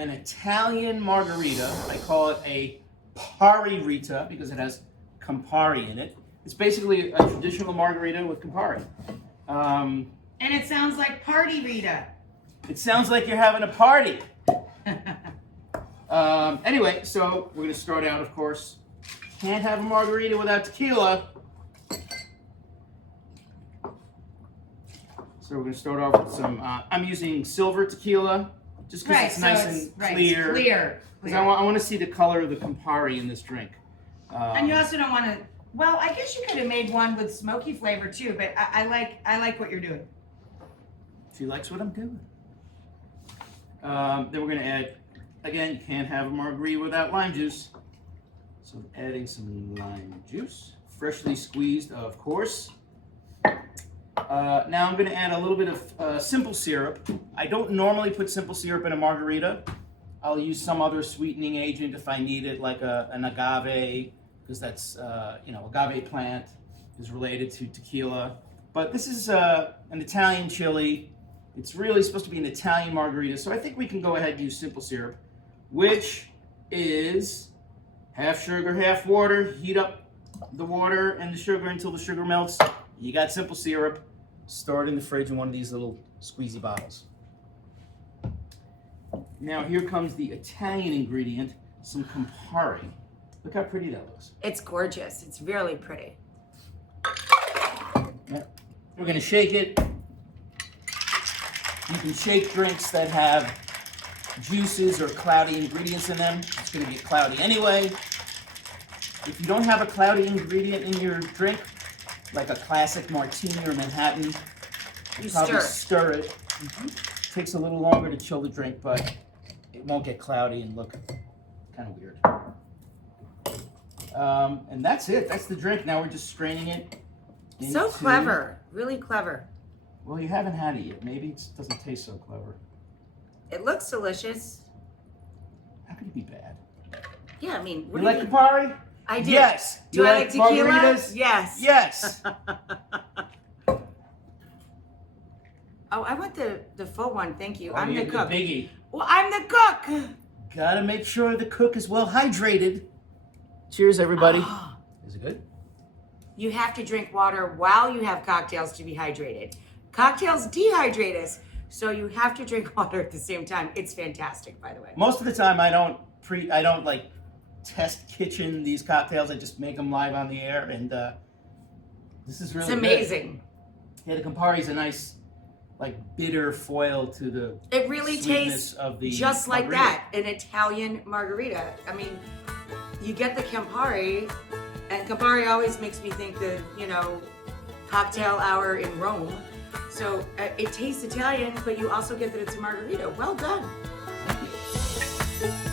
an Italian margarita. I call it a Pari rita because it has Campari in it. It's basically a traditional margarita with Campari. And it sounds like party Rita. It sounds like you're having a party. Anyway, so we're going to start out, of course. Can't have a margarita without tequila. So we're going to start off with some, I'm using silver tequila, just because it's nice and clear. It's clear. Because I want to see the color of the Campari in this drink. And you also don't want to, well, I guess you could have made one with smoky flavor too, but I like what you're doing. She likes what I'm doing. Then we're going to add, again, you can't have a margarita without lime juice. So adding some lime juice, freshly squeezed, of course. Now I'm going to add a little bit of simple syrup. I don't normally put simple syrup in a margarita. I'll use some other sweetening agent if I need it, like an agave, because that's, agave plant is related to tequila. But this is an Italian chili. It's really supposed to be an Italian margarita, so I think we can go ahead and use simple syrup, which is half sugar, half water. Heat up the water and the sugar until the sugar melts. You got simple syrup. Store it in the fridge in one of these little squeezy bottles. Now here comes the Italian ingredient, some Campari. Look how pretty that looks. It's gorgeous. It's really pretty. Yeah. We're going to shake it. You can shake drinks that have juices or cloudy ingredients in them. It's going to get cloudy anyway. If you don't have a cloudy ingredient in your drink, like a classic martini or Manhattan, you probably stir it. Mm-hmm. Takes a little longer to chill the drink, but it won't get cloudy and look kind of weird. And that's it. That's the drink. Now we're just straining it. So clever. Really clever. Well, you haven't had it yet. Maybe it doesn't taste so clever. It looks delicious. How could it be bad? Yeah, I mean, you like Campari? I do. Yes. Do I like tequila? Margaritas? Yes. Yes. Oh, I want the full one. Thank you. I'm the The cook. biggie. Well, I'm the cook. Gotta make sure the cook is well hydrated. Cheers, everybody. Oh. Is it good? You have to drink water while you have cocktails to be hydrated. Cocktails dehydrate us, so you have to drink water at the same time. It's fantastic, by the way. Most of the time, I don't like test kitchen these cocktails. I just make them live on the air, and this is really It's amazing. Good. Yeah, the Campari is a nice, like, bitter foil to the It really tastes of the just like margarita. that, an Italian margarita. I mean, you get the Campari, and Campari always makes me think the, cocktail hour in Rome. So it tastes Italian, but you also get that it's a margarita. Well done. Thank you.